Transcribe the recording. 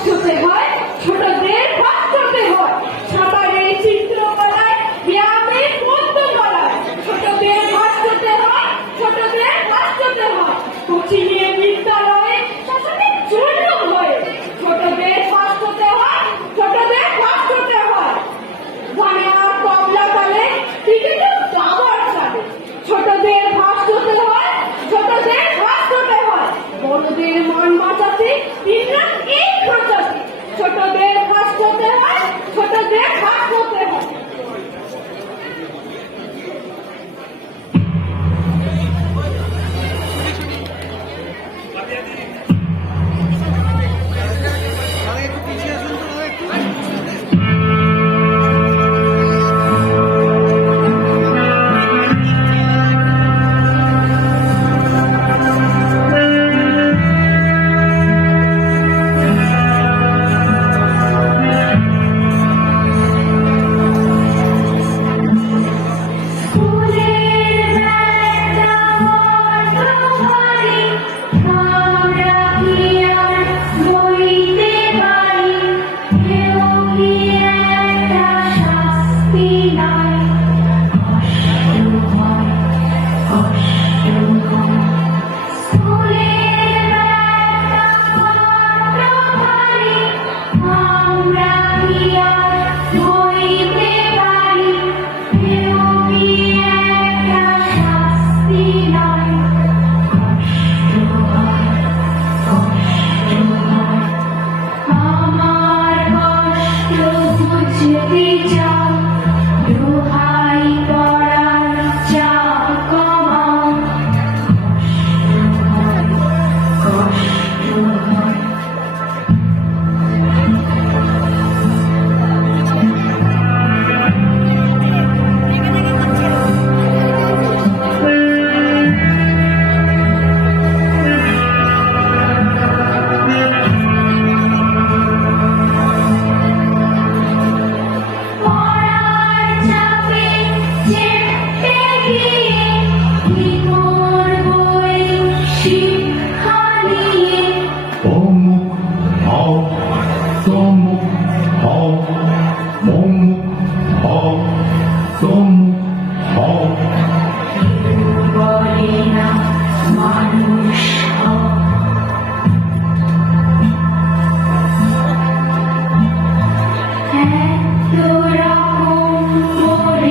First হতে হয়, ছোটদের ফার্স্ট হতে হয়। সাঁতারে চিত্রকলায়, ব্যায়ামে পদ্মকলায়, ছোটদের ফার্স্ট হতে হয়, ছোটদের ফার্স্ট হতে হয়। কোচিংয়ে বিদ্যালয়ে শাসনের জন্য হয়ে ছোটদের ফার্স্ট হতে হয়, ছোটদের ফার্স্ট হতে হয়। গানে আর তবলা তালে, ক্রিকেটে দাবার চালে, ছোটদের ফার্স্ট হতে হয়, ছোটদের ফার্স্ট হতে হয়। বড়দের মান বাঁচাতে দিনরাত এই খাঁচাতে, ছোটদের ফার্স্ট হতে হয়, ছোটদের